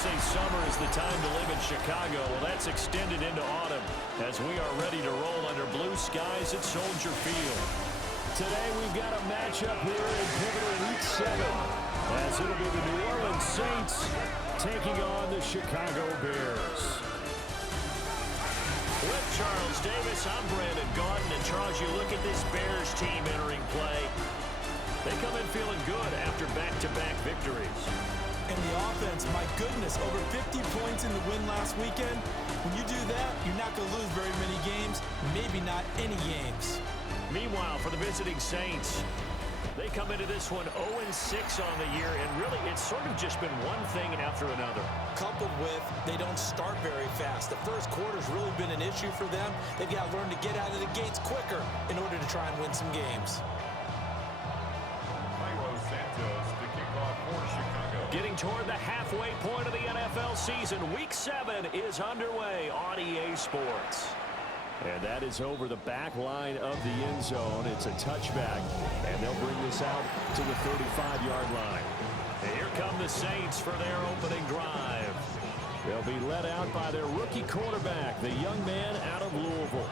say summer is the time to live in Chicago. Well, that's extended into autumn as we are ready to roll under blue skies at Soldier Field. Today we've got a matchup here in pivotal Week 7 as it'll be the New Orleans Saints taking on the Chicago Bears. With Charles Davis, I'm Brandon Gaudin. And Charles, you look at this Bears team entering play. They come in feeling good after back-to-back victories. And the offense, my goodness, over 50 points in the win last weekend. When you do that, you're not going to lose very many games, maybe not any games. Meanwhile, for the visiting Saints, they come into this one 0-6 on the year, and really it's sort of just been one thing after another. Coupled with they don't start very fast. The first quarter's really been an issue for them. They've got to learn to get out of the gates quicker in order to try and win some games. Getting toward the halfway point of the NFL season, Week 7 is underway on EA Sports. And that is over the back line of the end zone. It's a touchback, and they'll bring this out to the 35-yard line. And here come the Saints for their opening drive. They'll be led out by their rookie quarterback, the young man out of Louisville.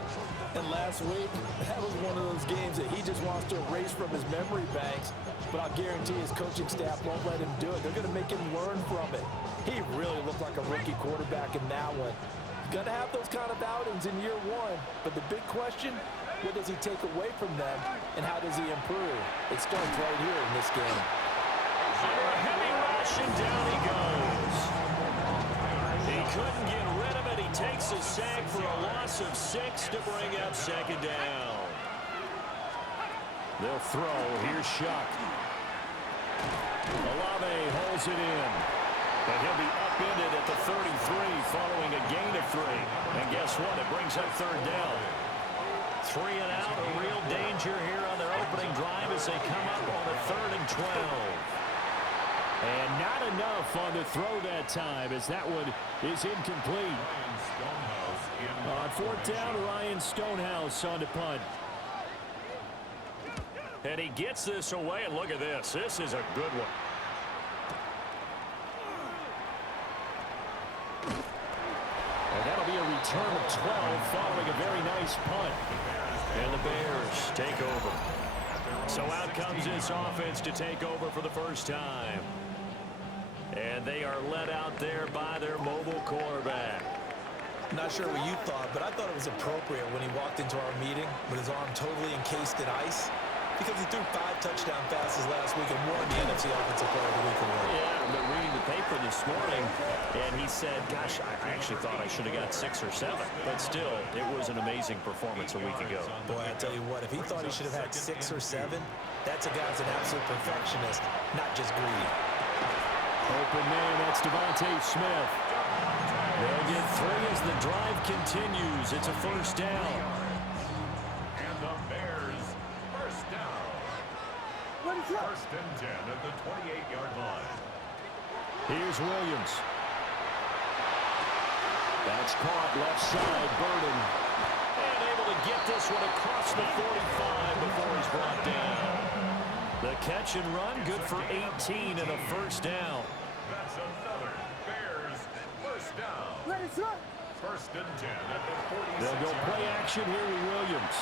And last week, that was one of those games that he just wants to erase from his memory banks. But I'll guarantee his coaching staff won't let him do it. They're going to make him learn from it. He really looked like a rookie quarterback in that one. He's going to have those kind of outings in year one. But the big question, what does he take away from them, and how does he improve? It starts right here in this game. Under a heavy rush, and down he goes. He couldn't get rid of it. He takes a sack for a loss of 6 to bring up second down. They'll throw. Here's Shuck. Olave holds it in. And he'll be upended at the 33 following a gain of 3. And guess what? It brings up third down. 3 and out. A real danger here on their opening drive as they come up on a 3rd and 12. And not enough on the throw that time as that one is incomplete. On 4th down, Ryan Stonehouse on the punt. And he gets this away, and look at this. This is a good one. And that'll be a return of 12 following a very nice punt. And the Bears take over. So out comes this offense to take over for the first time. And they are led out there by their mobile quarterback. Not sure what you thought, but I thought it was appropriate when he walked into our meeting with his arm totally encased in ice, because he threw 5 touchdown passes last week and won the NFC Offensive Player of the Week award. Yeah, I've been reading the paper this morning, and he said, gosh, I actually thought I should have got 6 or 7. But still, it was an amazing performance a week ago. Boy, I tell you what, if he thought he should have had 6 or 7, that's a guy who's an absolute perfectionist, not just greedy. Open man, that's Devontae Smith. They'll get 3 as the drive continues. It's a first down. And the Bears, first down. First and 10 at the 28-yard line. Here's Williams. That's caught left side, Burden. And able to get this one across the 45 before he's brought down. The catch and run, good for 18 and a first down. That's another Bears first down. First and 10 at the 46. They'll go play action here with Williams.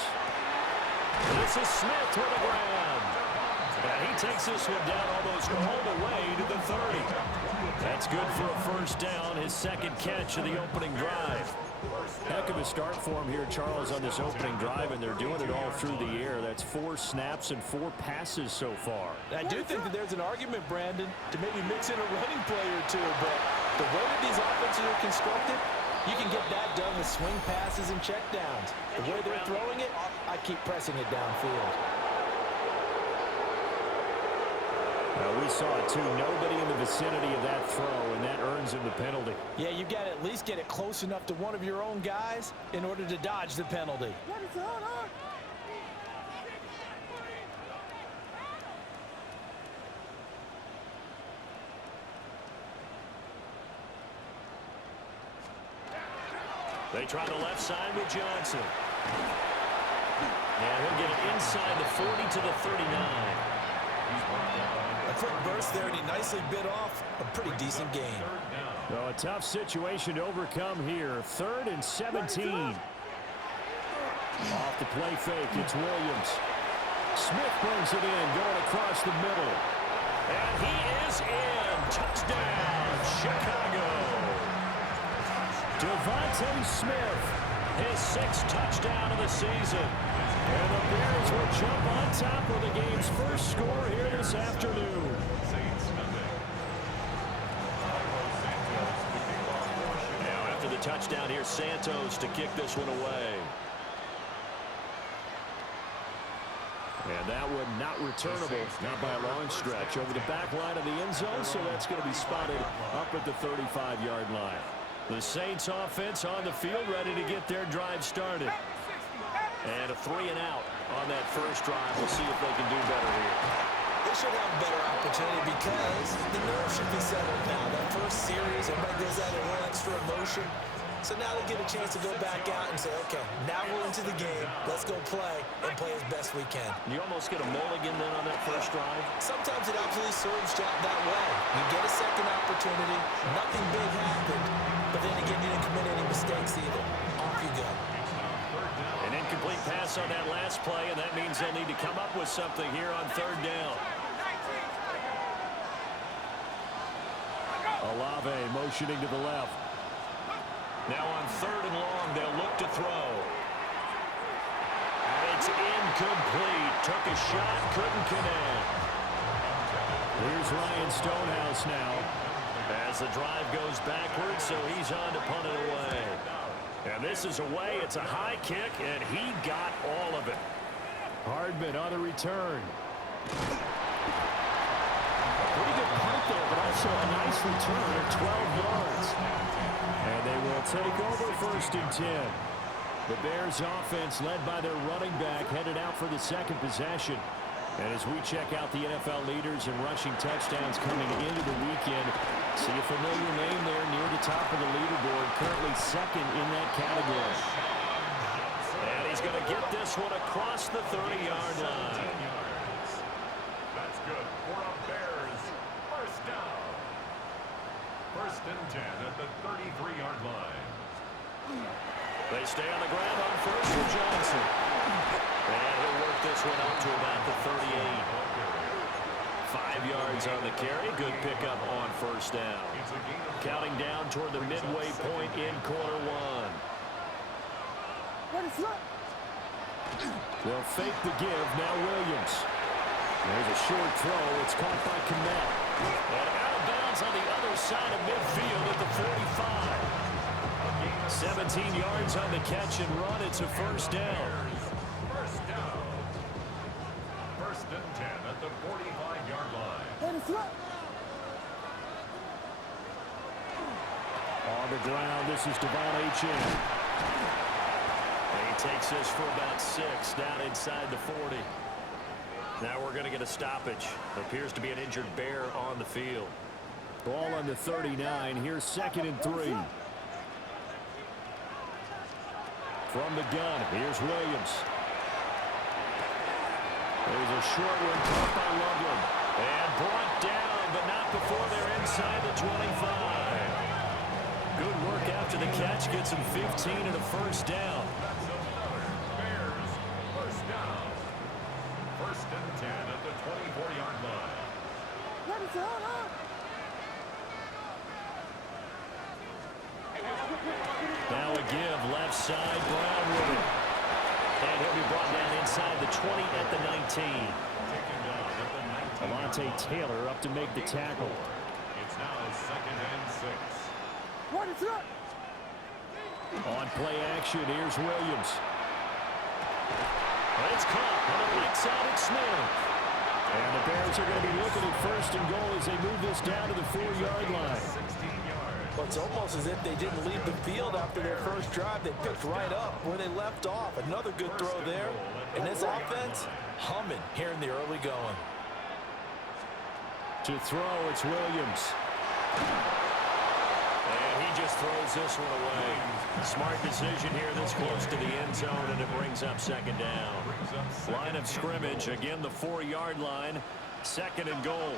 This is Smith with a grab. And he takes this one down almost all the way to the 30. That's good for a first down, his second catch of the opening drive. Heck of a start for him here, Charles, on this opening drive, and they're doing it all through the air. That's 4 snaps and 4 passes so far. I do think that there's an argument, Brandon, to maybe mix in a running play or two, but the way that these offenses are constructed, you can get that done with swing passes and checkdowns. The way they're throwing it, I keep pressing it downfield. We saw it too. Nobody in the vicinity of that throw, and that earns him the penalty. Yeah, you got to at least get it close enough to one of your own guys in order to dodge the penalty. They try the left side with Johnson. And he'll get it inside the 40 to the 39. A quick burst there, and he nicely bit off a pretty decent gain. Oh, a tough situation to overcome here. 3rd and 17. Off the play fake, it's Williams. Smith brings it in, going across the middle. And he is in. Touchdown, Chicago. Devontae Smith, his 6th touchdown of the season. And the Bears will jump on top of the game's first score here this afternoon. Now after the touchdown, here's Santos to kick this one away. And that one not returnable, not by a long stretch, over the back line of the end zone, so that's going to be spotted up at the 35-yard line. The Saints offense on the field, ready to get their drive started. And a 3-and-out on that first drive. We'll see if they can do better here. They should have a better opportunity because the nerves should be settled now. That first series, everybody goes out and a little extra emotion. So now they get a chance to go back out and say, okay, now we're into the game. Let's go play and play as best we can. You almost get a mulligan then on that first drive? Sometimes it absolutely serves that way. You get a second opportunity. Nothing big happened. But then again, you didn't commit any mistakes either. Off you go. An incomplete pass on that last play, and that means they'll need to come up with something here on 3rd down. Olave motioning to the left. Now on 3rd and long, they'll look to throw. And it's incomplete. Took a shot, couldn't connect. Here's Ryan Stonehouse now. As the drive goes backwards, so he's on to punt it away. And this is away. It's a high kick, and he got all of it. Hardman on the return. Pretty good punt there, but also a nice return of 12 yards. And they will take over 1st and 10. The Bears offense led by their running back headed out for the 2nd possession. And as we check out the NFL leaders and rushing touchdowns coming into the weekend, see a familiar name there near the top of the leaderboard, currently 2nd in that category. And he's going to get this one across the 30-yard line. That's good for a Bears first down. 1st and 10 at the 33-yard line. They stay on the ground on 1st for Johnson. And he'll work this one out to about the 38. 5 yards on the carry. Good pickup on 1st down. Counting down toward the midway point in quarter 1. They'll fake the give. Now Williams. There's a short throw. It's caught by Kmet. And out of bounds on the other side of midfield at the 45. 17 yards on the catch and run. It's a 1st down. First down. 1st and 10 at the 45-yard line. On the ground, this is Devon Achane. And he takes this for about 6 down inside the 40. Now we're going to get a stoppage. Appears to be an injured Bear on the field. Ball on the 39. Here's 2nd and 3. From the gun, here's Williams. There's a short one caught by Loveland. And brought down, but not before they're inside the 25. Good work after the catch. Gets him 15 and a 1st down. That's another Bears first down. 1st and 10 at the 24-yard line. Now a give, left side, Brown with it. And he'll be brought down inside the 20 at the 19. Alontae Taylor up to make the tackle. It's now 2nd and 6. On play action, here's Williams. And it's caught on the right side, it's Smith. And the Bears are going to be looking at 1st and goal as they move this down to the 4-yard line. 16 yards. Well, it's almost as if they didn't leave the field after their first drive. They picked right up where they left off. Another good throw there. And this offense, humming here in the early going. To throw, it's Williams. And he just throws this one away. Smart decision here this close to the end zone, and it brings up 2nd down. Line of scrimmage, again the 4-yard line, 2nd and goal.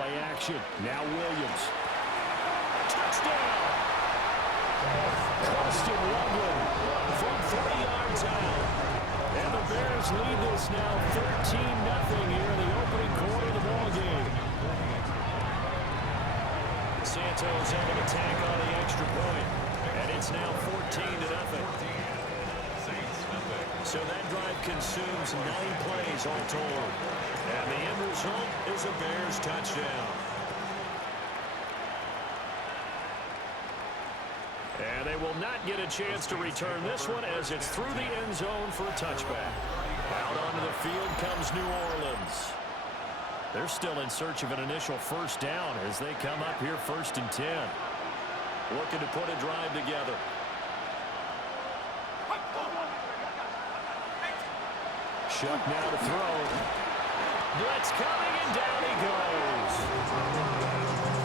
Play action. Now Williams. Touchdown! Carson Loveland from 40 yards out. And the Bears lead this now 13-0 here in the opening quarter of the ballgame. Santos able to tack on the extra point. And it's now 14-0. So that drive consumes 9 plays all told. And the end result is a Bears touchdown. And they will not get a chance to return this one as it's through the end zone for a touchback. Out onto the field comes New Orleans. They're still in search of an initial first down as they come up here 1st and 10. Looking to put a drive together. Shuck now to throw. Blitz coming, and down he goes.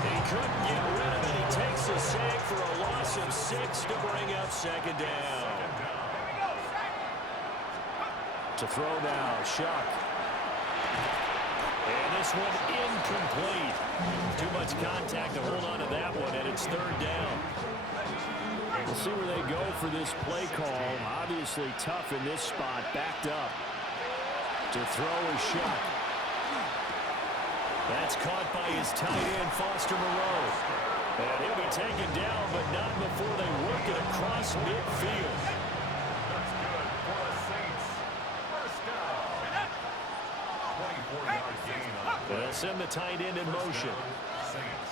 He couldn't get rid of it. He takes a sack for a loss of 6 to bring up 2nd down. To throw now, Shuck. And this one incomplete. Too much contact to hold on to that one, and it's 3rd down. We'll see where they go for this play call. Obviously tough in this spot, backed up. To throw is Shuck. That's caught by his tight end, Foster Moreau. And he'll be taken down, but not before they work it across midfield. That's good for the Saints. First down. 24-yard gain on the play. They'll send the tight end in motion. Saints.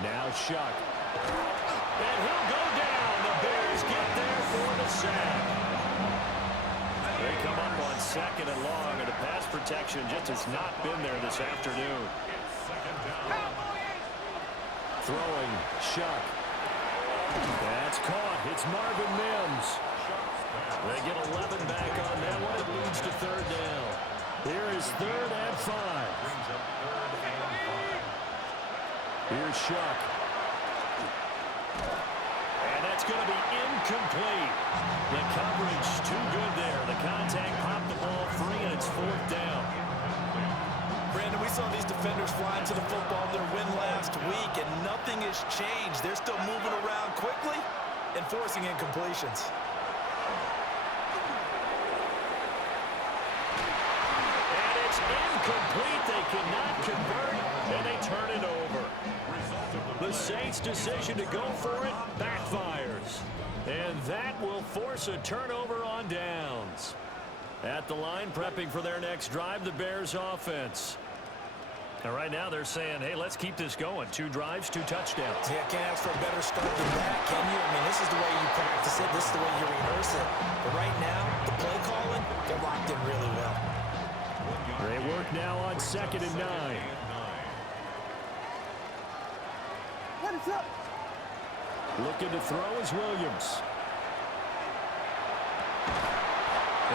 Now Shuck. And he'll go down. The Bears get there for the sack. They come up on 2nd and long, and the pass protection just has not been there this afternoon. Throwing, Shuck. That's caught. It's Marvin Mims. They get 11 back on that one. It leads to 3rd down. Here is 3rd and 5. Here's Shuck. And that's going to be incomplete. The coverage too good there. The contact popped the ball free, and it's 4th down. Brandon, we saw these defenders flying to the football in their win last week, and nothing has changed. They're still moving around quickly and forcing incompletions. And it's incomplete. They cannot convert, and they turn it over. The Saints' decision to go for it backfires. And that will force a turnover on downs. At the line, prepping for their next drive, the Bears offense. And right now they're saying, hey, let's keep this going. 2 drives, 2 touchdowns. Yeah, can't ask for a better start than that, can you? I mean, this is the way you practice it. This is the way you rehearse it. But right now, the play calling, they're locked in really well. They work now on 2nd and 9. Looking to throw is Williams.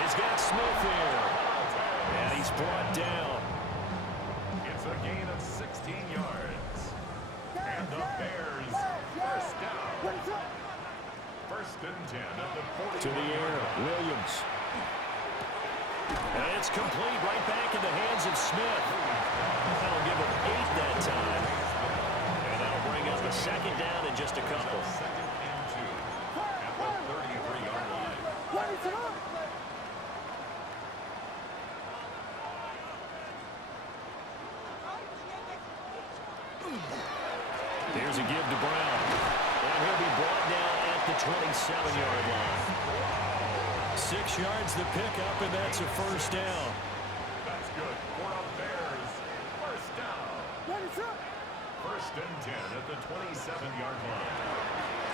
He's got Smith here. And he's brought down. It's a gain of 16 yards. And the Bears first down. 1st and 10 at the 40. To the air, Williams. And it's complete right back in the hands of Smith. That'll give him 8 that time. And that'll bring up a 2nd down in just a couple. 2nd and 2 at the 33-yard line. Here's a give to Brown. And he'll be brought down at the 27-yard line. 6 yards the pickup, and that's a 1st down. That's good for the Bears. First down. 1st and 10 at the 27-yard line.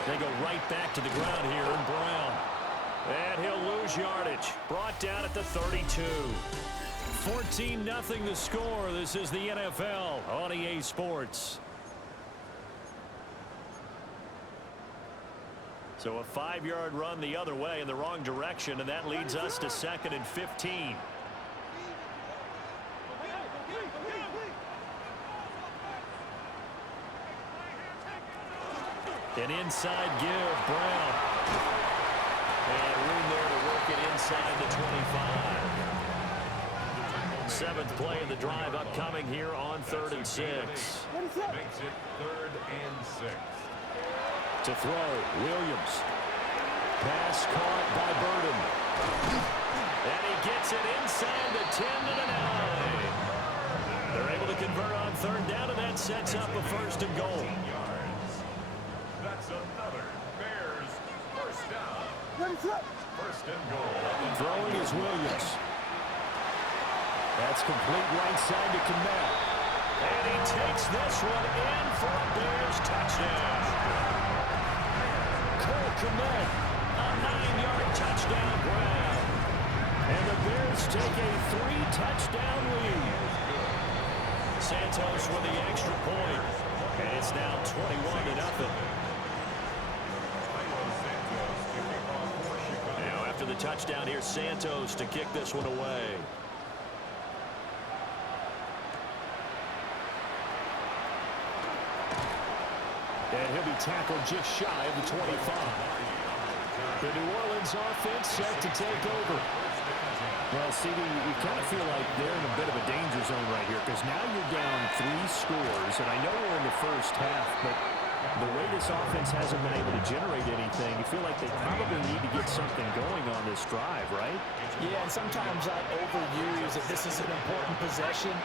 They go right back to the ground here, and Brown. And he'll lose yardage. Brought down at the 32. 14-0 the score. This is the NFL on EA Sports. So a 5-yard run the other way in the wrong direction, and that leads us to 2nd and 15. An inside give, Brown. And room there to work it inside the 25. seventh play of the drive upcoming here on 3rd and 6. Makes it 3rd and 6. To throw, Williams. Pass caught by Burden. And he gets it inside the 10 to the 9. They're able to convert on 3rd down, and that sets up a 1st and goal. That's another Bears first down. 1st and goal. Throwing is Williams. That's complete right side to Kmet. And he takes this one in for a Bears touchdown. Cole Kmet, a 9-yard touchdown grab. And the Bears take a 3-touchdown lead. Santos with the extra point. And it's now 21-0. Now after the touchdown, here's Santos to kick this one away. And he'll be tackled just shy of the 25. The New Orleans offense set to take over. Well, CD, you kind of feel like they're in a bit of a danger zone right here because now you're down 3 scores, and I know we're in the first half, but the way this offense hasn't been able to generate anything, you feel like they probably need to get something going on this drive, right? Yeah, and sometimes I overuse that this is an important possession,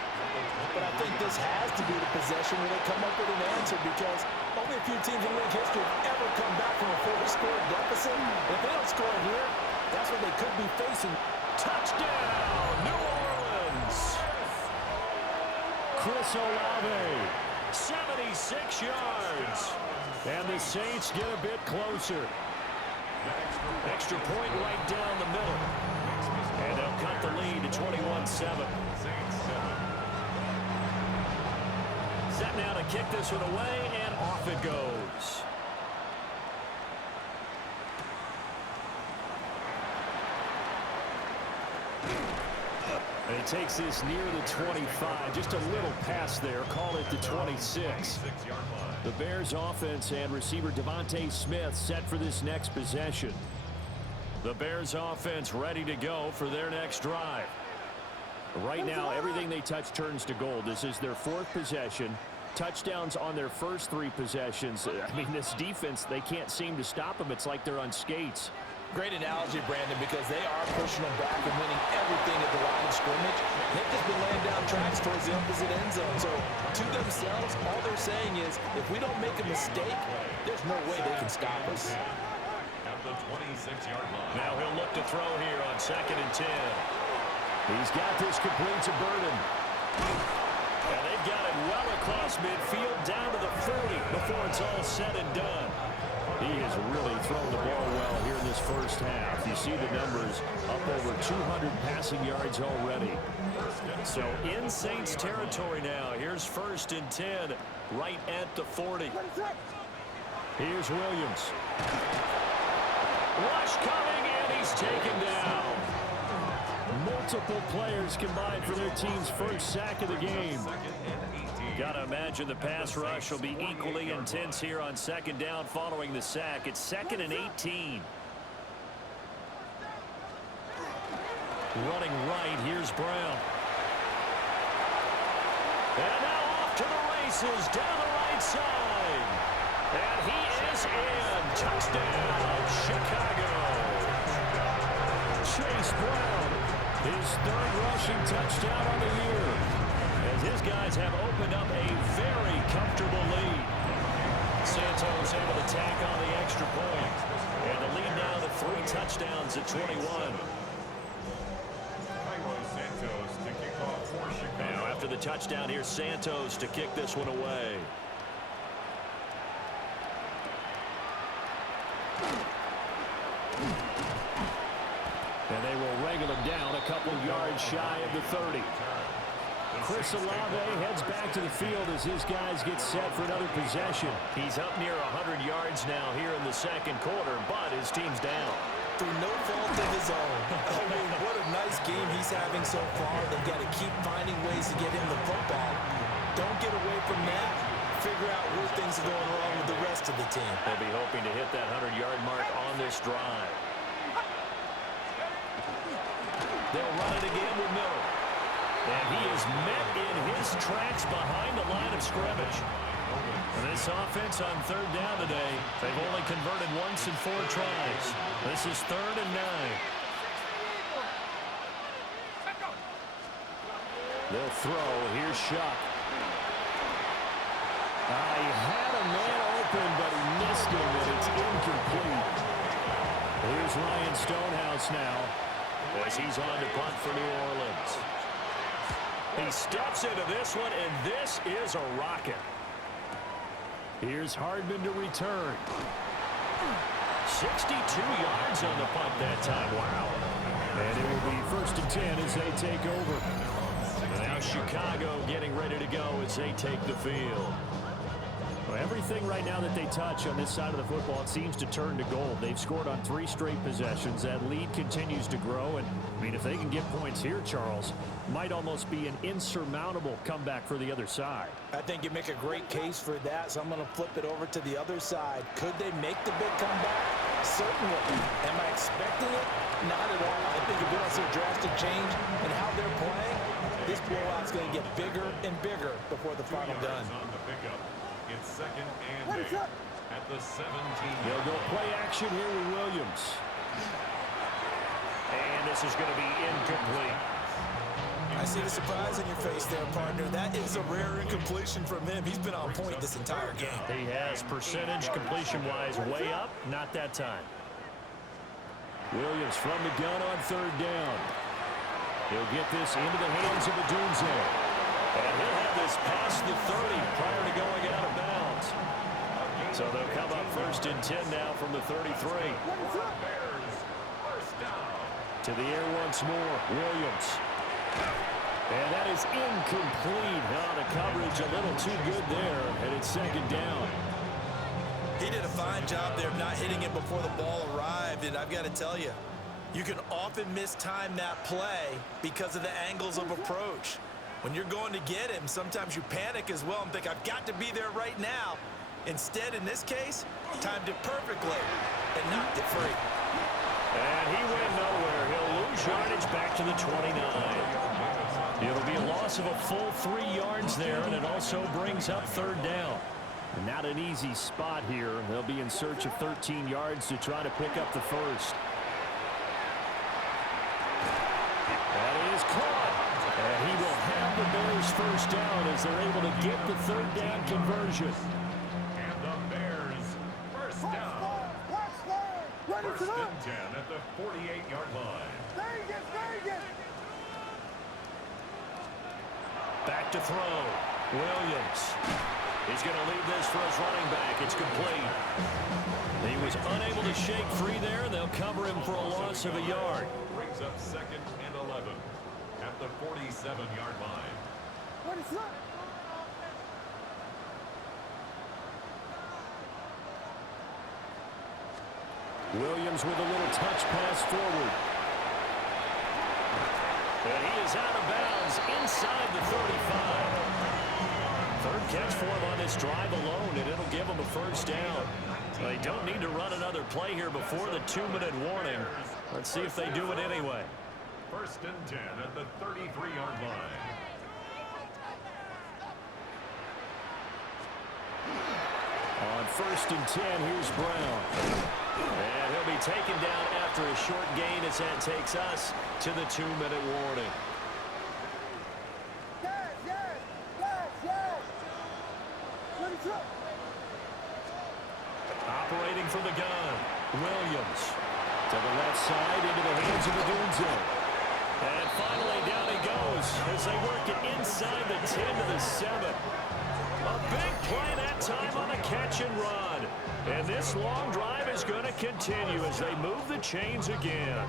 but I think this has to be the possession where they come up with an answer because only a few teams in league history have ever come back from a 4-score deficit. If they don't score here, that's what they could be facing. Touchdown, New Orleans! Chris Olave, 76 yards. And the Saints get a bit closer. Extra point right down the middle. And they'll cut the lead to 21-7. Set now to kick this one away, and off it goes. And he takes this near the 25. Just a little pass there. Call it the 26. The Bears offense and receiver Devontae Smith set for this next possession. The Bears offense ready to go for their next drive. Right now, everything they touch turns to gold. This is their 4th possession. Touchdowns on their first 3 possessions. I mean, this defense, they can't seem to stop them. It's like they're on skates. Great analogy, Brandon, because they are pushing them back and winning everything at the line of scrimmage. They've just been laying down tracks towards the opposite end zone. So, to themselves, all they're saying is, if we don't make a mistake, there's no way they can stop us. At the 26-yard line. Now he'll look to throw here on 2nd and 10. He's got this complete to Burden. And they've got it well across midfield down to the 40 before it's all said and done. He has really thrown the ball well here in this first half. You see the numbers up over 200 passing yards already. So in Saints territory now. Here's 1st and 10 right at the 40. Here's Williams. Rush coming, and he's taken down. Multiple players combined for their team's first sack of the game. Gotta imagine the pass rush will be equally intense here on 2nd down following the sack. It's 2nd and 18. Running right, here's Brown. And now off to the races down the right side. And he is in. Touchdown, Chicago. Chase Brown, his 3rd rushing touchdown on the year, as his guys have opened up a very comfortable lead. Santos able to tack on the extra point. And the lead now to 3 touchdowns at 21. Now after the touchdown, here's Santos to kick this one away. And they will wrangle him down a couple yards shy of the 30. Chris Olave heads back to the field as his guys get set for another possession. He's up near 100 yards now here in the 2nd quarter, but his team's down. Through no fault of his own. I mean, what a nice game he's having so far. They've got to keep finding ways to get him the football. Don't get away from that. Figure out where things are going wrong with the rest of the team. They'll be hoping to hit that 100-yard mark on this drive. They'll run it again with Miller. And And he is met in his tracks behind the line of scrimmage. And this offense on third down today, they've only converted once in 4 tries. This is 3rd and 9. They'll throw. Here's Shuck. He had a man open, but he missed him, and it's incomplete. Here's Ryan Stonehouse now as he's on to punt for New Orleans. He steps into this one, and this is a rocket. Here's Hardman to return. 62 yards on the punt that time. Wow. And it will be 1st and 10 as they take over. And now Chicago getting ready to go as they take the field. Well, everything right now that they touch on this side of the football, it seems to turn to gold. They've scored on 3 straight possessions. That lead continues to grow. And, I mean, if they can get points here, Charles, might almost be an insurmountable comeback for the other side. I think you make a great case for that, so I'm going to flip it over to the other side. Could they make the big comeback? Certainly. Am I expecting it? Not at all. I think if we don't see a drastic change in how they're playing, this blowout's going to get bigger and bigger before the final done. On the pickup. It's 2nd and 8 at the 17. They'll go play action here with Williams. And this is going to be incomplete. I see the surprise in your face there, partner. That is a rare incompletion from him. He's been on point this entire game. He has percentage completion-wise way up. Not that time. Williams from the gun on 3rd down. He'll get this into the hands of Odunze. And he'll have this past the 30 prior to going out of bounds. So they'll come up 1st and 10 now from the 33. To the air once more. Williams. And that is incomplete. The coverage a little too good there. And it's 2nd down. He did a fine job there of not hitting it before the ball arrived. And I've got to tell you, you can often mistime that play because of the angles of approach. When you're going to get him, sometimes you panic as well and think, I've got to be there right now. Instead, in this case, timed it perfectly and knocked it free. And he went nowhere. He'll lose yardage back to the 29. It'll be a loss of a full 3 yards there, and it also brings up 3rd down. And not an easy spot here. They'll be in search of 13 yards to try to pick up the first. That is caught. And he will have the Bears 1st down as they're able to get the 3rd down conversion. And the Bears 1st down. 1st and 10 at the 48-yard line. Back to throw. Williams. He's going to leave this for his running back. It's complete. He was unable to shake free there, and they'll cover him for a loss of a yard. Brings up 2nd and 11 at the 47-yard line. Williams with a little touch pass forward. And he is out of bounds inside the 35. 3rd catch for him on this drive alone, and it'll give him a 1st down. They don't need to run another play here before the 2-minute warning. Let's see if they do it anyway. 1st and 10 at the 33-yard line. On 1st and 10, here's Brown. And he'll be taken down after a short gain as that takes us to the 2-minute warning. Operating from the gun, Williams to the left side into the hands of Odunze. And finally down he goes as they work it inside the 10 to the 7. A big play that time on the catch and run. And this long drive is going to continue as they move the chains again.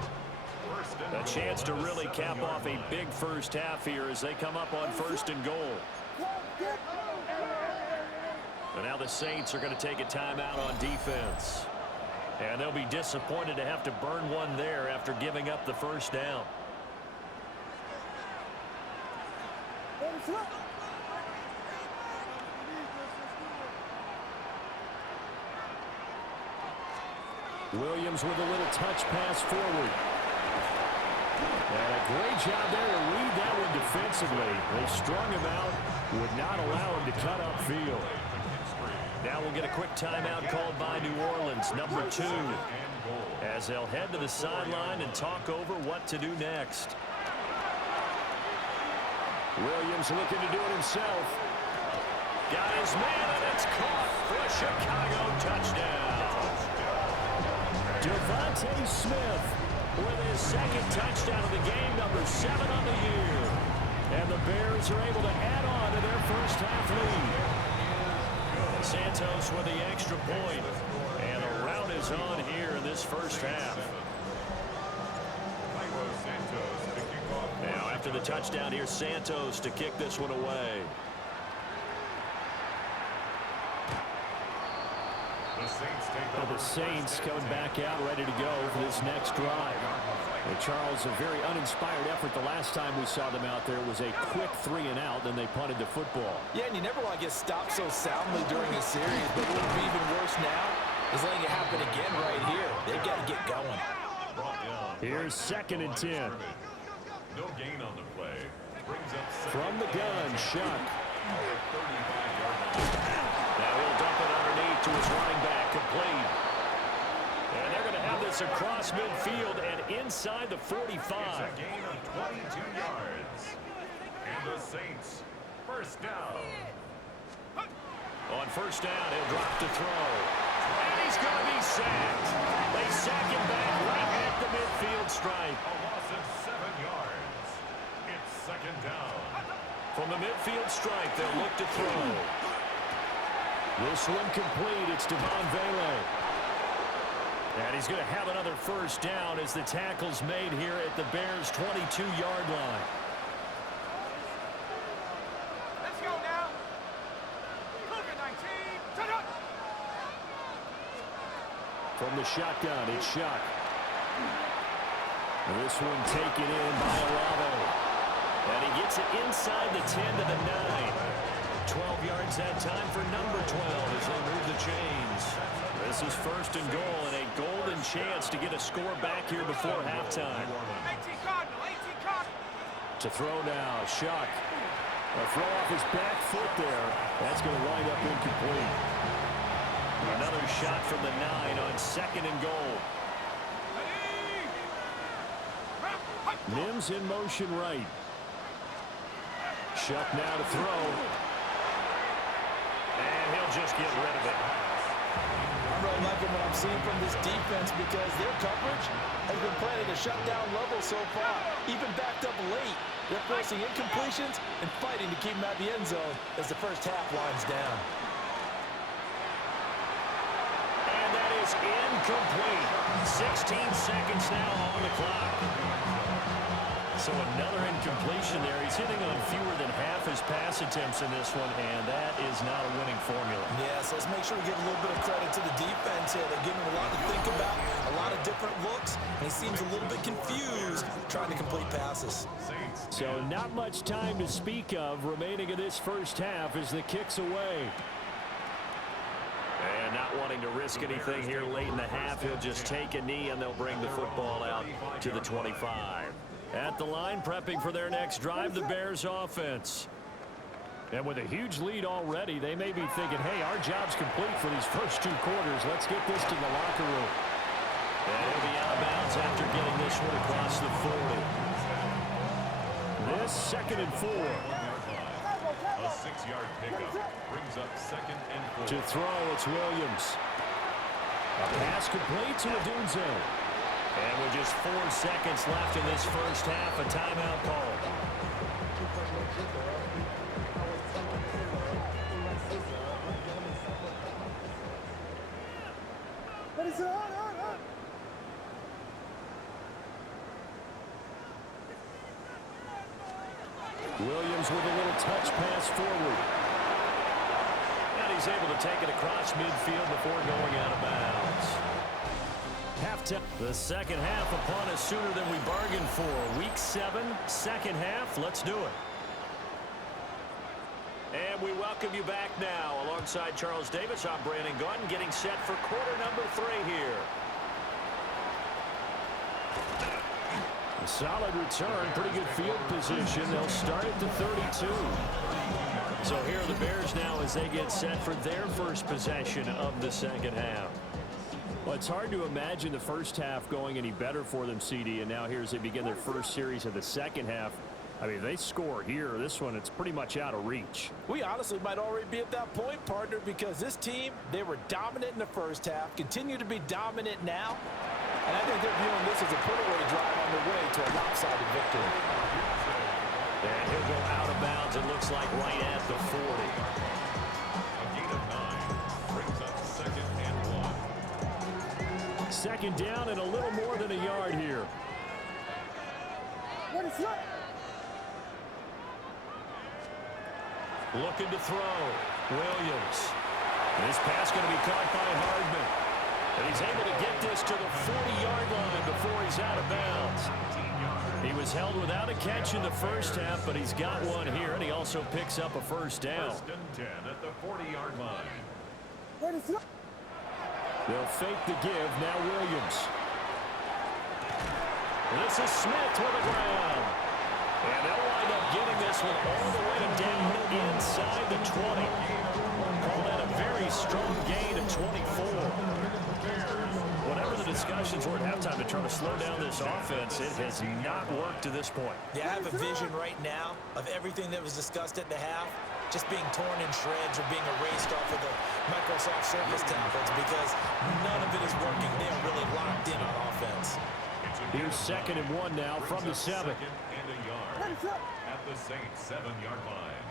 A chance to really cap off a big 1st half here as they come up on 1st and goal. But now the Saints are going to take a timeout on defense. And they'll be disappointed to have to burn one there after giving up the 1st down. Williams with a little touch pass forward. And a great job there to read that one defensively. They strung him out, would not allow him to cut upfield. Now we'll get a quick timeout called by New Orleans, number 2, as they'll head to the sideline and talk over what to do next. Williams looking to do it himself. Got his man, and it's caught for a Chicago touchdown. Devontae Smith with his second touchdown of the game, number 7 on the year. And the Bears are able to add on to their first half lead. Santos with the extra point. And the rout is on here in this first half. Now after the touchdown, here's Santos to kick this one away. The Saints coming back out ready to go for this next drive. Charles, a very uninspired effort the last time we saw them out there. It was a quick 3-and-out, then they punted the football. Yeah, and you never want to get stopped so soundly during a series, but what would be even worse now is letting it happen again right here. They've got to get going. Here's 2nd and 10. No gain on the play. From the gun, Shuck. Now he'll dump it underneath to his running back, complete. And they're going to have this across midfield and inside the 45. It's a gain of 22 yards. And the Saints, first down. On first down, he'll drop to throw. And he's going to be sacked. They sack him back right at the midfield stripe. A loss of 7 yards. It's second down. From the midfield stripe, they'll look to throw. This one complete. It's Devon Vele. And he's going to have another first down as the tackle's made here at the Bears' 22-yard line. Let's go now. COVID-19. Turn up. From the shotgun, it's Shuck. This one taken in by Olave. And he gets it inside the 10 to the 9. 12 yards that time for number 12 as they move the chains. This is first and goal and a golden chance to get a score back here before halftime. 18 Cardinal, 18 Cardinal. To throw now, Shuck. A throw off his back foot there. That's going to wind up incomplete. Another shot from the 9 on 2nd and goal. Mims in motion right. Shuck now to throw. And he'll just get rid of it. I'm really liking what I'm seeing from this defense because their coverage has been playing at a shutdown level so far. Even backed up late, they're forcing incompletions and fighting to keep them out of the end zone as the first half winds down. And that is incomplete. 16 seconds now on the clock. So another incompletion there. He's hitting on fewer than half his pass attempts in this one, and that is not a winning formula. Yes, let's make sure we give a little bit of credit to the defense here. They're giving him a lot to think about, a lot of different looks, and he seems a little bit confused trying to complete passes. So not much time to speak of remaining in this first half as the kick's away. And not wanting to risk anything here late in the half, he'll just take a knee and they'll bring the football out to the 25. At the line, prepping for their next drive, the Bears offense. And with a huge lead already, they may be thinking, hey, our job's complete for these first 2 quarters. Let's get this to the locker room. And he'll be out of bounds after getting this one across the 40. This 2nd and 4. A 6-yard pickup brings up 2nd and 4. To throw, it's Williams. A pass complete to Odunze. And with just 4 seconds left in this first half, a timeout call. Williams with a little touch pass forward. And he's able to take it across midfield before going out of bounds. Halftime. The second half upon us sooner than we bargained for. Week 7, second half. Let's do it. And we welcome you back now. Alongside Charles Davis, I'm Brandon Gaudin, getting set for quarter number 3 here. Solid return, pretty good field position. They'll start at the 32. So here are the Bears now as they get set for their first possession of the second half. Well, it's hard to imagine the first half going any better for them, CD, and now here as they begin their first series of the second half. I mean, they score here. This one, it's pretty much out of reach. We honestly might already be at that point, partner, because this team, they were dominant in the first half, continue to be dominant now, and I think they're viewing this as a put-away drive on their way to a lopsided victory. And he'll go out of bounds, it looks like right at the 40. A gain of 9 brings up 2nd and 1. Second down and a little more than a yard here. What is that? Looking to throw. Williams. This pass going to be caught by Hardman. And he's able to get this to the 40-yard line before he's out of bounds. He was held without a catch in the first half, but he's got one here, and he also picks up a first down. 1st and 10 at the 40-yard line. What is that? They'll fake the give. Now Williams. And this is Smith to the ground. And they'll wind up getting this one all the way down inside the 20. Call that a very strong gain of 24. Whatever the discussions were at halftime to try to slow down this offense, it has not worked to this point. Yeah, I have a vision right now of everything that was discussed at the half just being torn in shreds or being erased off of the Microsoft Surface tablets because none of it is working. They are really locked in on offense. Here's 2nd and 1 now from the 7. 2nd and a yard at the Saints 7-yard line.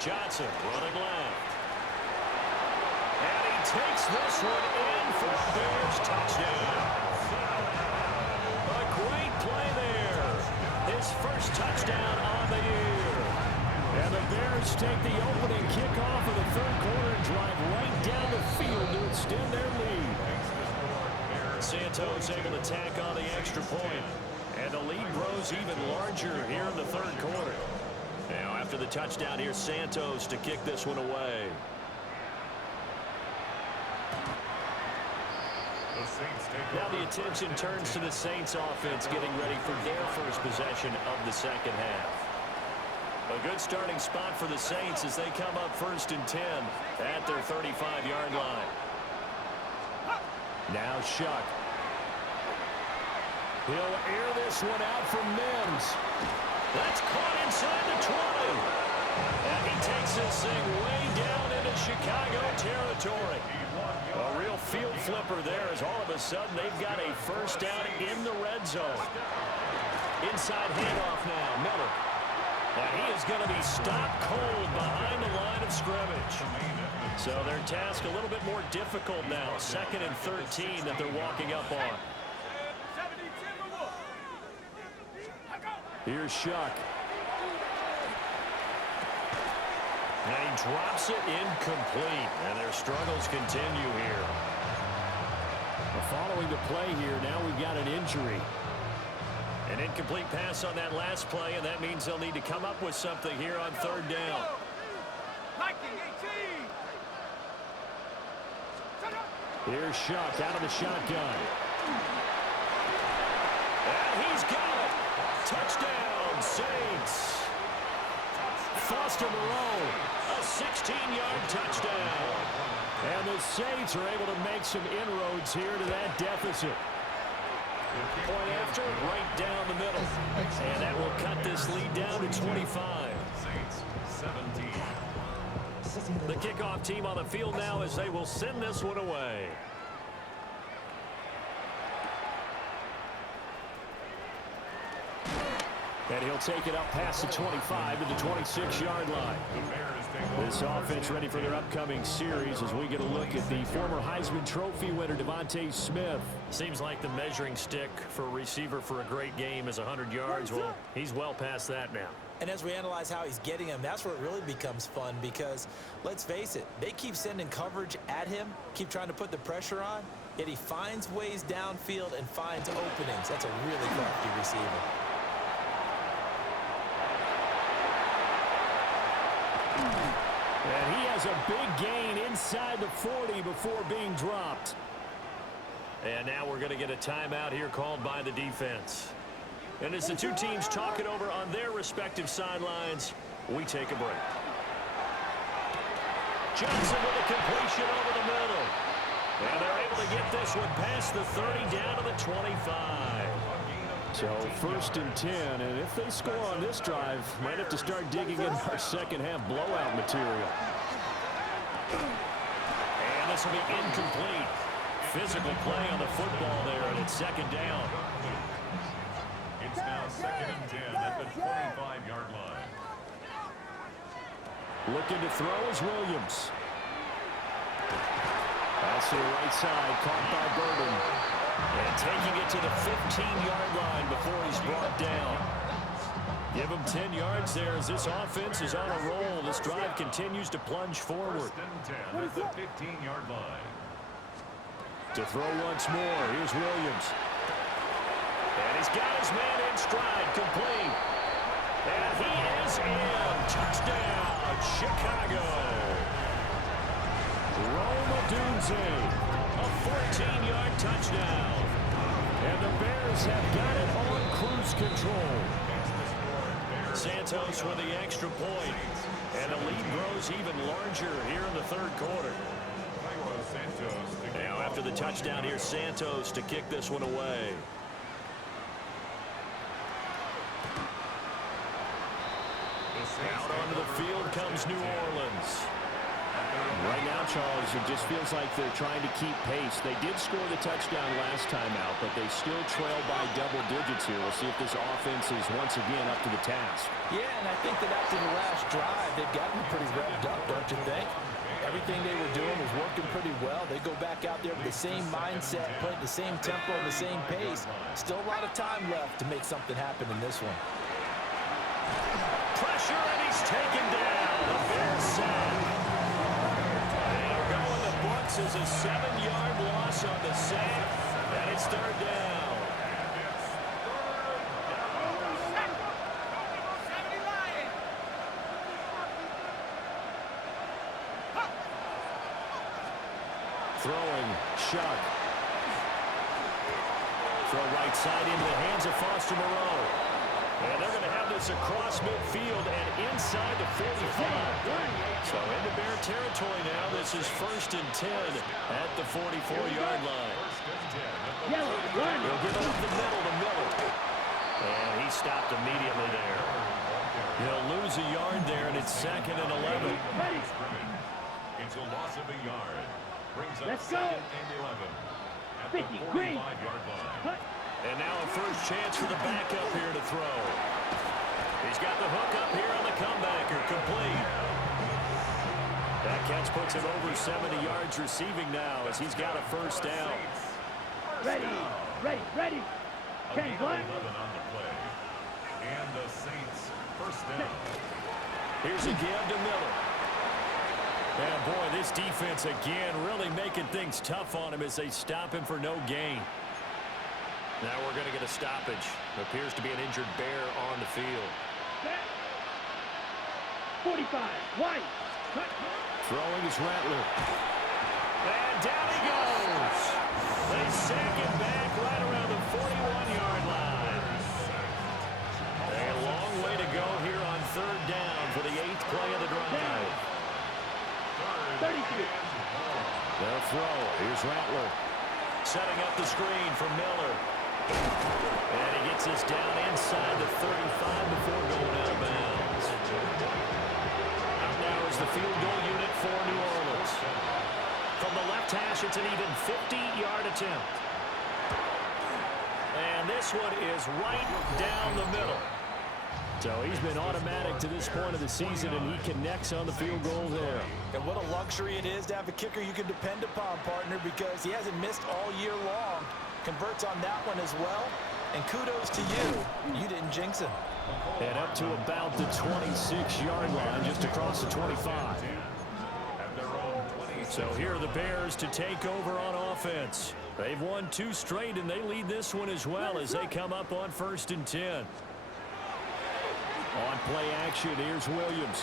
Johnson running left. And he takes this one in for a Bears touchdown. A great play there. His first touchdown on the year. And the Bears take the opening kickoff of the third quarter and drive right down the field to extend their lead. Santos able to tack on the extra point. And the lead grows even larger here in the third quarter. Now after the touchdown, here's Santos to kick this one away. Now the attention turns to the Saints offense getting ready for their first possession of the second half. A good starting spot for the Saints as they come up 1st and 10 at their 35-yard line. Now Shuck. He'll air this one out from Mims. That's caught inside the 20. And he takes this thing way down into Chicago territory. A real field flipper there as all of a sudden they've got a first down in the red zone. Inside handoff now, Miller. And he is going to be stopped cold behind the line of scrimmage. So their task a little bit more difficult now. 2nd and 13 that they're walking up on. Here's Shuck. And he drops it incomplete. And their struggles continue here. Well, following the play here, now we've got an injury. An incomplete pass on that last play, and that means they'll need to come up with something here on 3rd down. Here's Shuck out of the shotgun. And he's got it. Touchdown, Saints. Foster Moreau, a 16-yard touchdown. And the Saints are able to make some inroads here to that deficit. Point after, right down the middle. And that will cut this lead down to 25. Saints 17. The kickoff team on the field now as they will send this one away. And he'll take it up past the 25 to the 26-yard line. This offense ready for their upcoming series as we get a look at the former Heisman Trophy winner, Devontae Smith. Seems like the measuring stick for a receiver for a great game is 100 yards. Well, he's well past that now. And as we analyze how he's getting him, that's where it really becomes fun because, let's face it, they keep sending coverage at him, keep trying to put the pressure on, yet he finds ways downfield and finds openings. That's a really crafty receiver. And he has a big gain inside the 40 before being dropped. And now we're going to get a timeout here called by the defense. And as the two teams talk it over on their respective sidelines, we take a break. Johnson with a completion over the middle. And they're able to get this one past the 30 down to the 25. So 1st and 10, and if they score on this drive, might have to start digging in our second half blowout material. And this will be incomplete. Physical play on the football there, and it's 2nd down. It's now 2nd and 10 at the 25-yard line. Looking to throw is Williams. That's to the right side, caught by Burden. And taking it to the 15-yard line before he's brought down. Give him 10 yards there as this offense is on a roll. This drive continues to plunge forward. 1st and 10 at the 15-yard line. To throw once more, here's Williams. And he's got his man in stride, complete. And he is in. Touchdown, Chicago. Rome Odunze, a 14-yard touchdown. And the Bears have got it on cruise control. Santos with the extra point. And the lead grows even larger here in the 3rd quarter. Now after the touchdown, here's Santos to kick this one away. Out onto the field comes New Orleans. Right now, Charles, it just feels like they're trying to keep pace. They did score the touchdown last time out, but they still trail by double digits here. We'll see if this offense is once again up to the task. Yeah, and I think that after the last drive, they've gotten pretty revved up, don't you think? Everything they were doing was working pretty well. They go back out there with the same mindset, playing the same tempo, the same pace. Still a lot of time left to make something happen in this one. Pressure, and he's taken down. The Bears sack. They're going the books as a 7-yard loss on the sack, and it's 3rd down. Throwing, Shuck. Throw right side into the hands of Foster Moreau. And they're going to have this across midfield and inside the 45. So into Bear territory now. This is 1st and 10 at the 44-yard line. He'll give it up the middle to Miller. And he stopped immediately there. He'll lose a yard there, and it's 2nd and 11. It's a loss of a yard. Brings up 2nd and 11 at the 45-yard line. And now a first chance for the backup here to throw. He's got the hook up here on the comebacker, complete. That catch puts him over 70 yards receiving now as he's got a first down. Ready. A gain of 11 on the play. And the Saints first down. Here's a give to Miller. And boy, this defense again really making things tough on him as they stop him for no gain. Now we're going to get a stoppage. Appears to be an injured Bear on the field. 45, wide. Throwing is Rattler. And down he goes. They sack him back right around the 41-yard line. A long way to go here on 3rd down for the 8th play of the drive. 32. They'll throw. Here's Rattler. Setting up the screen for Miller. And he gets us down inside the 35 before going out of bounds. Out now is the field goal unit for New Orleans. From the left hash, it's an even 50-yard attempt. And this one is right down the middle. So he's been automatic to this point of the season, and he connects on the field goal there. And what a luxury it is to have a kicker you can depend upon, partner, because he hasn't missed all year long. Converts on that one as well. And kudos to you. You didn't jinx him. And up to about the 26-yard line, just across the 25. So here are the Bears to take over on offense. They've won 2 straight, and they lead this one as well as they come up on 1st and 10. On play action, here's Williams.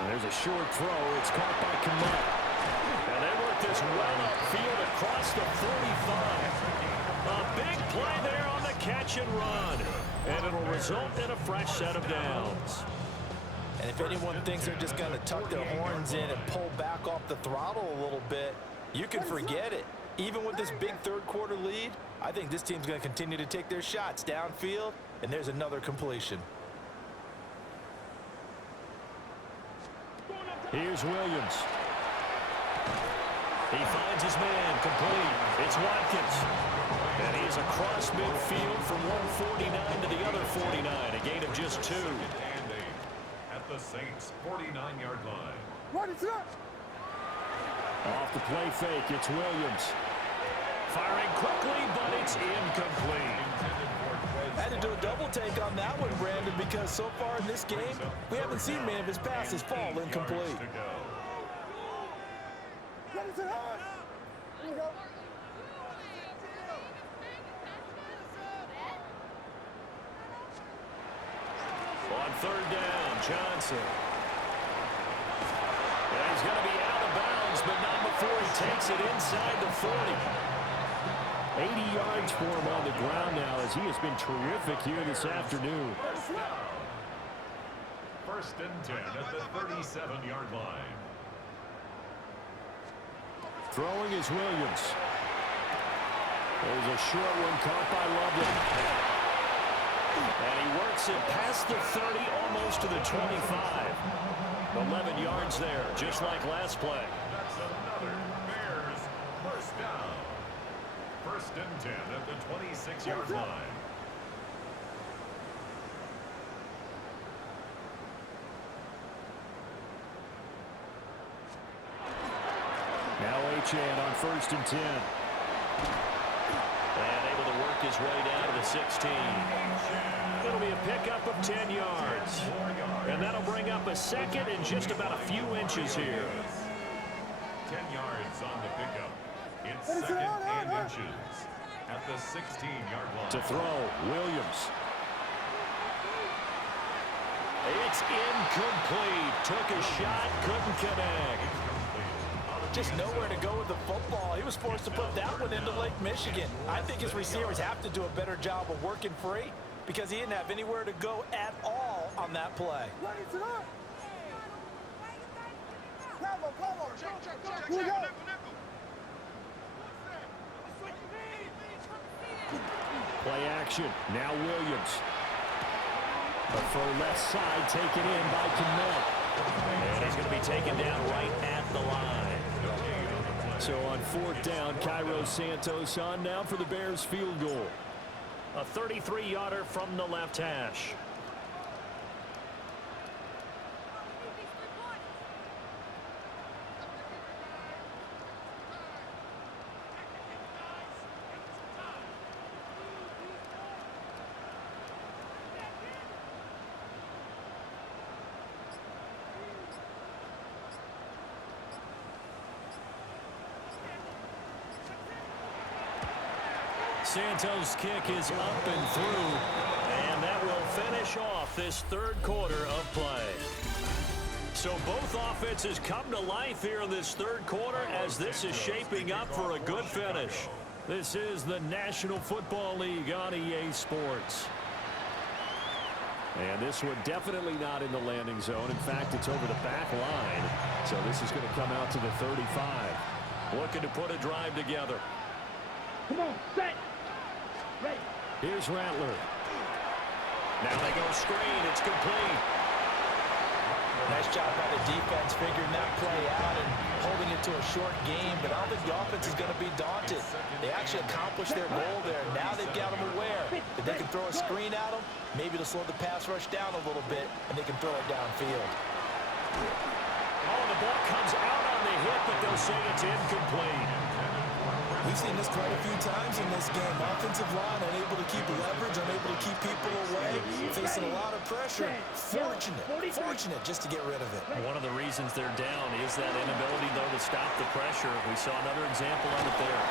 And there's a short throw. It's caught by Kmet. And they work this well upfield across the 45. A big play there on the catch and run. And it'll result in a fresh set of downs. And if anyone thinks they're just going to tuck their horns in and pull back off the throttle a little bit, you can forget it. Even with this big third-quarter lead, I think this team's going to continue to take their shots downfield, and there's another completion. Here's Williams. He finds his man complete. It's Watkins. And he's across midfield from 149 to the other 49. A gain of just 2. At the Saints' 49-yard line. What is that? Off the play fake, it's Williams. Firing quickly, but it's incomplete. I had to do a double take on that one, Brandon, because so far in this game, we haven't seen many of his passes fall incomplete. What is it? Here we go. On third down, Johnson. And he's going to be out of bounds, but not before he takes it inside the 40. 80 yards for him on the ground now as he has been terrific here this afternoon. First and 10 at the 37-yard line. Throwing is Williams. There's a short one caught by Lovely. And he works it past the 30, almost to the 25. 11 yards there, just like last play. That's another Bears first down. First and 10 at the 26-yard line. Now Achane on first and 10. And able to work his way down to the 16. It'll be a pickup of 10 yards. And that'll bring up a second and just about a few inches here. 10 yards on the pickup. It's second and inches at the 16-yard line. To throw, Williams. It's incomplete. Took a shot, couldn't connect. Just nowhere to go with the football. He was forced to put that one into Lake Michigan. I think his receivers have to do a better job of working free because he didn't have anywhere to go at all on that play. Play action. Now Williams. But for left side, taken in by Kmet. And he's going to be taken down right at the line. So on fourth down, Cairo Santos on now for the Bears field goal. A 33-yarder from the left hash. Santos' kick is up and through, and that will finish off this third quarter of play. So both offenses come to life here in this third quarter as this is shaping up for a good finish. This is the National Football League on EA Sports. And this one definitely not in the landing zone. In fact, it's over the back line. So this is going to come out to the 35. Looking to put a drive together. Come on, set. Ready. Here's Rattler. Now they go screen. It's complete. Nice job by the defense figuring that play out and holding it to a short game, but I don't think the offense is going to be daunted. They actually accomplished their goal there. Now they've got them aware that they can throw a screen at them, maybe to slow the pass rush down a little bit, and they can throw it downfield. Oh, the ball comes out on the hit, but they'll say it's incomplete. We've seen this quite a few times in this game. Offensive line unable to keep leverage, unable to keep people away, facing a lot of pressure. Fortunate just to get rid of it. One of the reasons they're down is that inability, though, to stop the pressure. We saw another example of it there.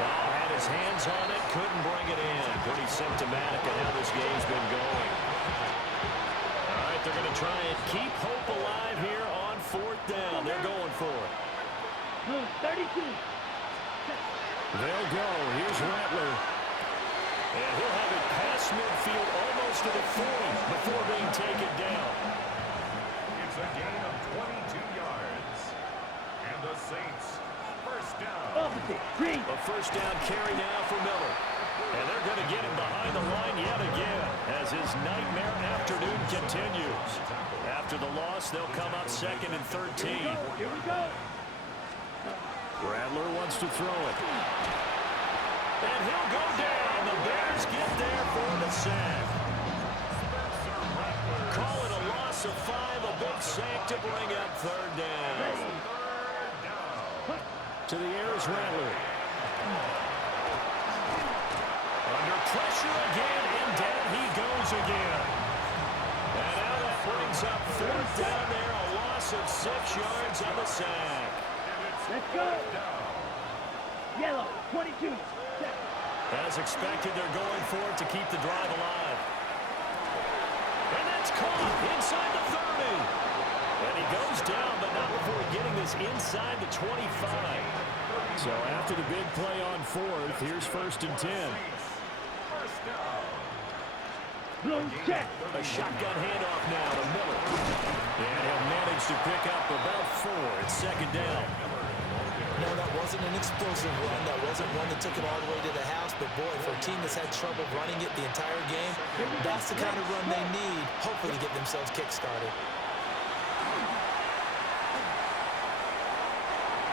Ball had his hands on it, couldn't bring it in. Pretty symptomatic of how this game's been going. All right, they're going to try and keep hope alive here on go. Here's Rattler. And he'll have it past midfield almost to the 40 before being taken down. It's a gain of 22 yards. And the Saints, first down. A first down carry now for Miller. And they're going to get him behind the line yet again as his nightmare afternoon continues. After the loss, they'll come up 2nd and 13. Here we go. Rattler wants to throw it. And he'll go down. The Bears get there for the sack. Call it a loss of 5, a big sack to bring up 3rd down. To the air is Rattler. Under pressure again, and down he goes again. And now that brings up 4th down there, a loss of 6 yards on the sack. Let's go. Yellow, 22. As expected, they're going for it to keep the drive alive. And that's caught inside the 30. And he goes down, but not before getting this inside the 25. So after the big play on 4th, here's 1st and 10. Blue check. A shotgun handoff now to Miller. And he'll manage to pick up about 4. It's 2nd down. No, that wasn't an explosive run. That wasn't one that took it all the way to the house. But, boy, for a team that's had trouble running it the entire game, that's the kind of run they need, hopefully, to get themselves kick-started.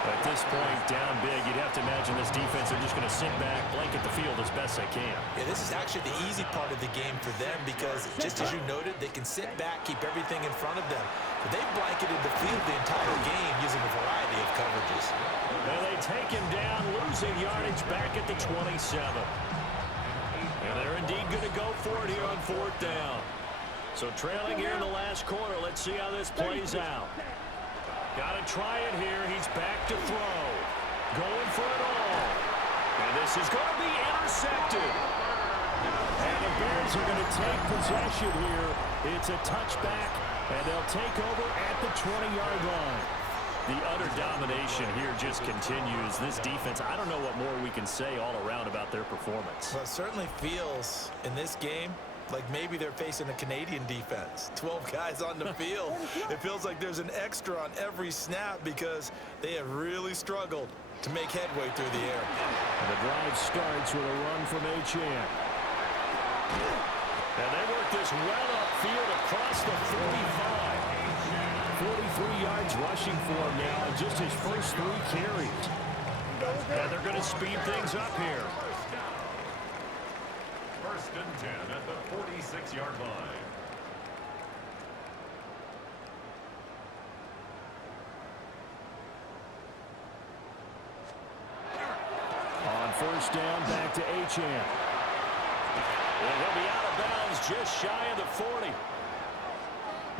At this point, down big, you'd have to imagine this defense are just going to sit back, blanket the field as best they can. Yeah, this is actually the easy part of the game for them because, just as you noted, they can sit back, keep everything in front of them. But they've blanketed the field the entire game using a variety of coverages. And they take him down, losing yardage back at the 27. And they're indeed going to go for it here on 4th down. So trailing here in the last quarter, let's see how this plays out. Got to try it here. He's back to throw. Going for it all. And this is going to be intercepted. And the Bears are going to take possession here. It's a touchback, and they'll take over at the 20-yard line. The utter domination here just continues. This defense, I don't know what more we can say all around about their performance. Well, it certainly feels in this game like maybe they're facing a Canadian defense. 12 guys on the field. It feels like there's an extra on every snap because they have really struggled to make headway through the air. And the drive starts with a run from Achane. And they work this well upfield across the 45. 43 yards rushing for him now in just his first 3 carries. And they're going to speed things up here. 1st and 10 at the 46-yard line. On 1st down, back to Achane. And he'll be out of bounds just shy of the 40.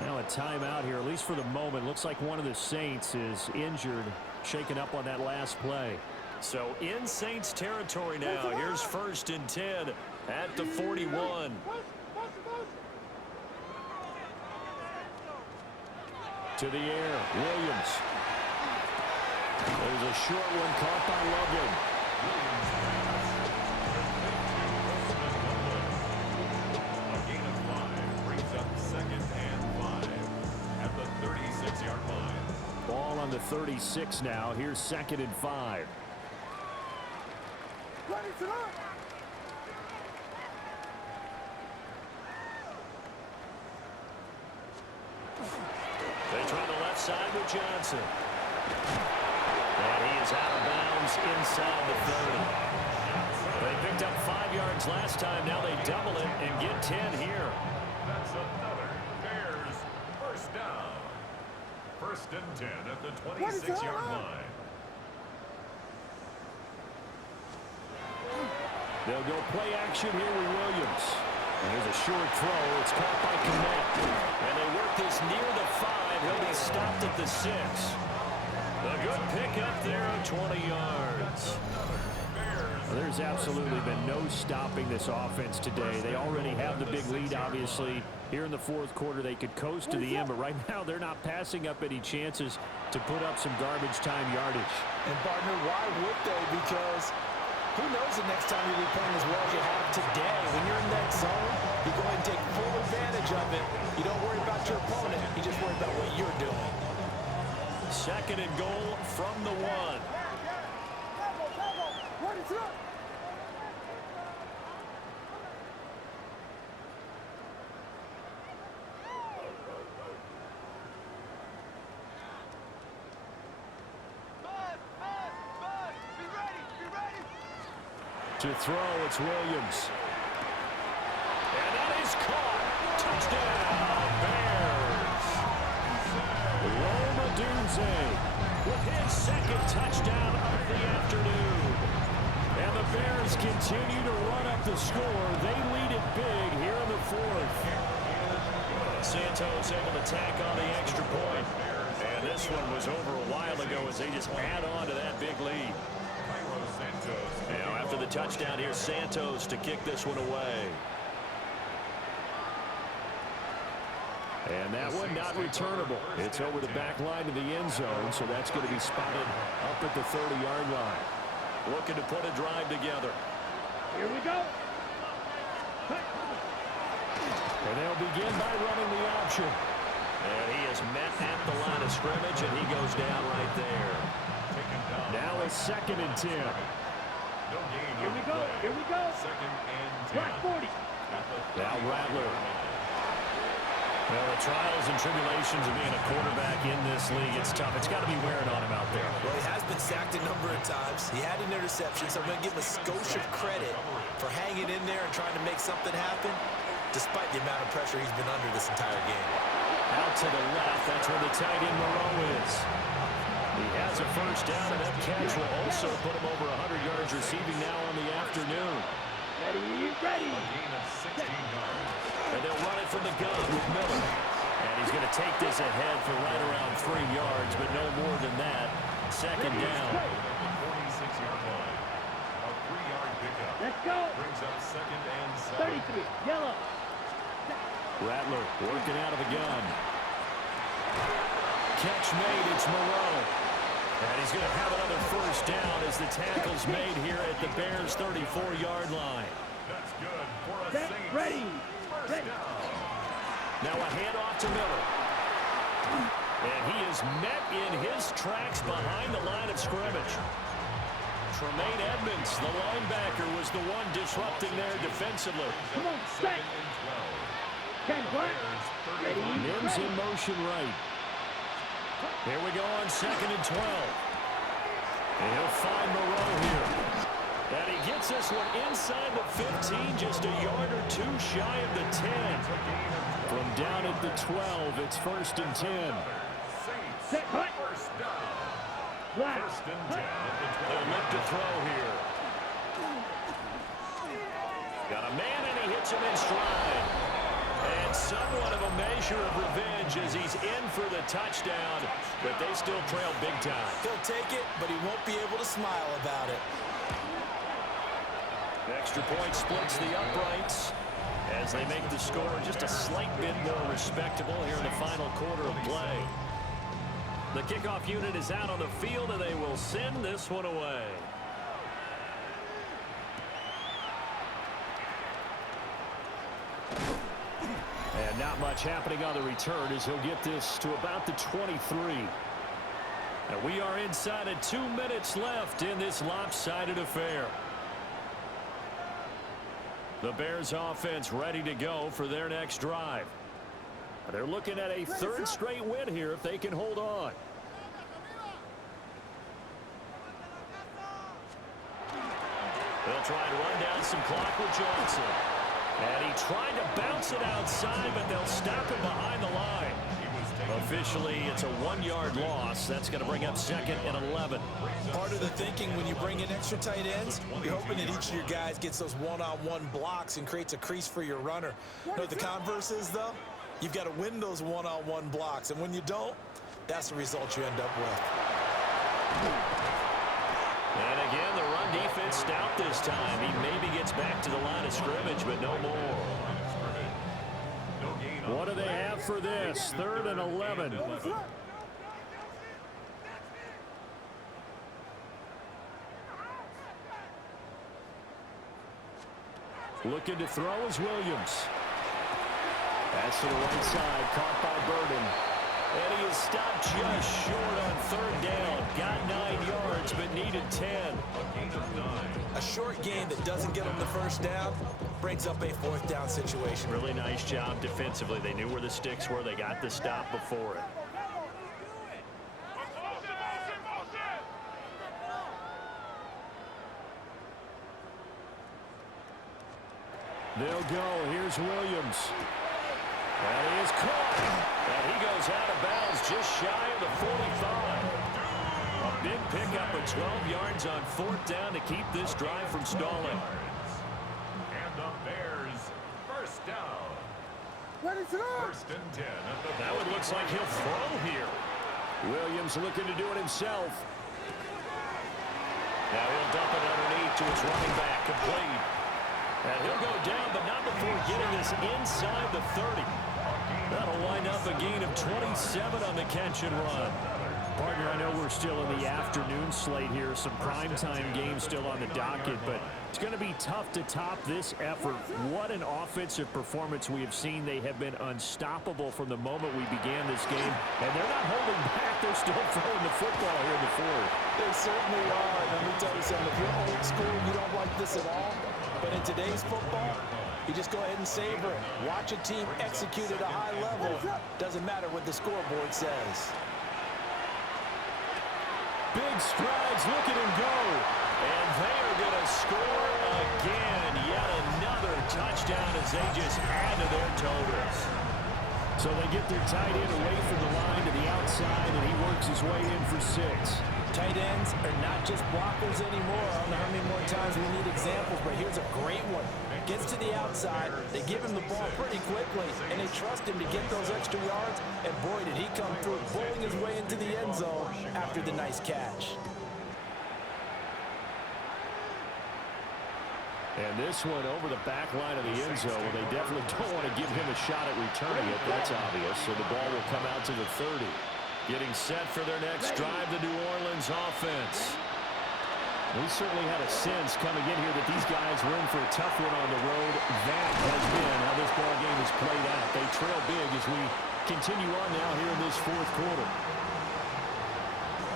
Now a timeout here, at least for the moment. Looks like one of the Saints is injured, shaken up on that last play. So in Saints territory now. Here's 1st and 10 at the 41. To the air, Williams. There's a short one caught by Loveland. A gain of 5 brings up 2nd and 5 at the 36-yard line. Ball on the 36 now. Here's 2nd and 5. They try the left side with Johnson. And he is out of bounds inside the 30. They picked up 5 yards last time. Now they double it and get 10 here. That's another Bears first down. 1st and 10 at the 26-yard line. They'll go play action here with Williams. And here's a short throw. It's caught by Connect. And they work this near the 5. He'll be stopped at the 6. A good pickup there on 20 yards. There's absolutely been no stopping this offense today. They already have the big lead, obviously. Here in the 4th quarter, they could coast to the end, but right now they're not passing up any chances to put up some garbage time yardage. And, partner, why would they? Because Who knows the next time you'll be playing as well as you have today. When you're in that zone, you go ahead and take full advantage of it. You don't worry about your opponent. You just worry about what you're doing. Second and goal from the 1. To throw, it's Williams. And that is caught. Touchdown, Bears. Roma Dunze with his second touchdown of the afternoon. And the Bears continue to run up the score. They lead it big here in the 4th. Santos able to tack on the extra point. And this one was over a while ago as they just add on to that big lead. Now after the touchdown, here's Santos to kick this one away. And that one not returnable. It's over the back line of the end zone, so that's going to be spotted up at the 30-yard line. Looking to put a drive together. Here we go. And they'll begin by running the option. And he is met at the line of scrimmage, and he goes down right there. Now it's 2nd and 10. Here we go. Here we go. Second and 10. Black 40. Now Rattler. Well, the trials and tribulations of being a quarterback in this league, it's tough. It's got to be wearing on him out there. Well, he has been sacked a number of times. He had an interception, so I'm going to give him a skosh of credit for hanging in there and trying to make something happen, despite the amount of pressure he's been under this entire game. Out to the left, that's where the tight end Moreau is. He has a first down, and that catch will also put him over 100 yards receiving now on the afternoon. Ready, ready. And they'll run it from the gun with Miller. And he's going to take this ahead for right around 3 yards, but no more than that. Second down. 46-yard line. A 3-yard pickup. Let's go. Brings up second and 7. 33. Yellow. Rattler working out of the gun. Catch made, it's Moreau. And he's going to have another first down as the tackle's made here at the Bears' 34-yard line. That's good for a Set, Saints. ready. First down. Now a handoff to Miller. And he is met in his tracks behind the line of scrimmage. Tremaine Edmonds, the linebacker, was the one disrupting there defensively. Come on, set. 10 black. Ready, Mims ready. in motion right. Here we go on 2nd and 12. And he'll find Moreau here. And he gets this one inside the 15, just a yard or two shy of the 10. From down at the 12, it's 1st and 10. Set, cut. First down. Black. First and 10 at the 12. They'll look to throw here. Got a man, and he hits him in stride. And somewhat of a measure of revenge as he's in for the touchdown, but they still trail big time. He'll take it, but he won't be able to smile about it. Extra point splits the uprights as they make the score just a slight bit more respectable here in the final quarter of play. The kickoff unit is out on the field, and they will send this one away. And not much happening on the return as he'll get this to about the 23. And we are inside of 2 minutes left in this lopsided affair. The Bears offense ready to go for their next drive. They're looking at a 3rd straight win here if they can hold on. They'll try and run down some clock with Johnson. And he tried to bounce it outside, but they'll stop him behind the line. Officially, it's a 1-yard loss. That's going to bring up 2nd and 11. Part of the thinking when you bring in extra tight ends, you're hoping that each of your guys gets those one-on-one blocks and creates a crease for your runner. You know what the converse is, though? You've got to win those one-on-one blocks, and when you don't, that's the result you end up with. And again, the run defense stout this time. He maybe gets back to the line of scrimmage, but no more. What do they have for this? 3rd and 11. Looking to throw is Williams. Pass to the right side, caught by Burden. And he is stopped just short on third down. Got 9 yards, but needed 10. A gain of 9. A short gain that doesn't get them the first down brings up a 4th down situation. Really nice job defensively. They knew where the sticks were. They got the stop before it. They'll go. Here's Williams. And he is caught. And he goes out of bounds just shy of the 45. A big pickup of 12 yards on 4th down to keep this drive from stalling. And the Bears, first down. Ready to go. 1st and 10 at the That one looks like he'll throw here. Williams looking to do it himself. Now he'll dump it underneath to his running back, complete. And he'll go down, but not before getting this inside the 30. That'll wind up a gain of 27 on the catch and run. Partner, I know we're still in the afternoon slate here. Some primetime games still on the docket, but it's going to be tough to top this effort. What an offensive performance we have seen. They have been unstoppable from the moment we began this game, and they're not holding back. They're still throwing the football here in the 4th. They certainly are. And let me tell you something. If you're old school, you don't like this at all. But in today's football, you just go ahead and savor it. Watch a team execute at a high level. Doesn't matter what the scoreboard says. Big strides, look at him go. And they are going to score again. Yet another touchdown as they just add to their totals. So they get their tight end away from the line to the outside, and he works his way in for 6. Tight ends are not just blockers anymore. I don't know how many more times we need examples, but here's a great one. Gets to the outside, they give him the ball pretty quickly, and they trust him to get those extra yards, and boy, did he come through, pulling his way into the end zone after the nice catch. And this one over the back line of the end zone. Well, they definitely don't want to give him a shot at returning it. That's obvious. So the ball will come out to the 30. Getting set for their next drive, the New Orleans offense. We certainly had a sense coming in here that these guys were in for a tough one on the road. That has been how this ball game has played out. They trail big as we continue on now here in this 4th quarter.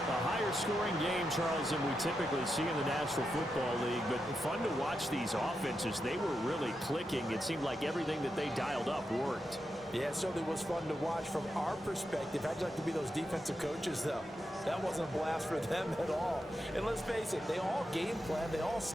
A higher scoring game, Charles, than we typically see in the National Football League, but fun to watch these offenses. They were really clicking. It seemed like everything that they dialed up worked. Yeah, it certainly was fun to watch from our perspective. How'd you like to be those defensive coaches, though? That wasn't a blast for them at all. And let's face it, they all game plan. They all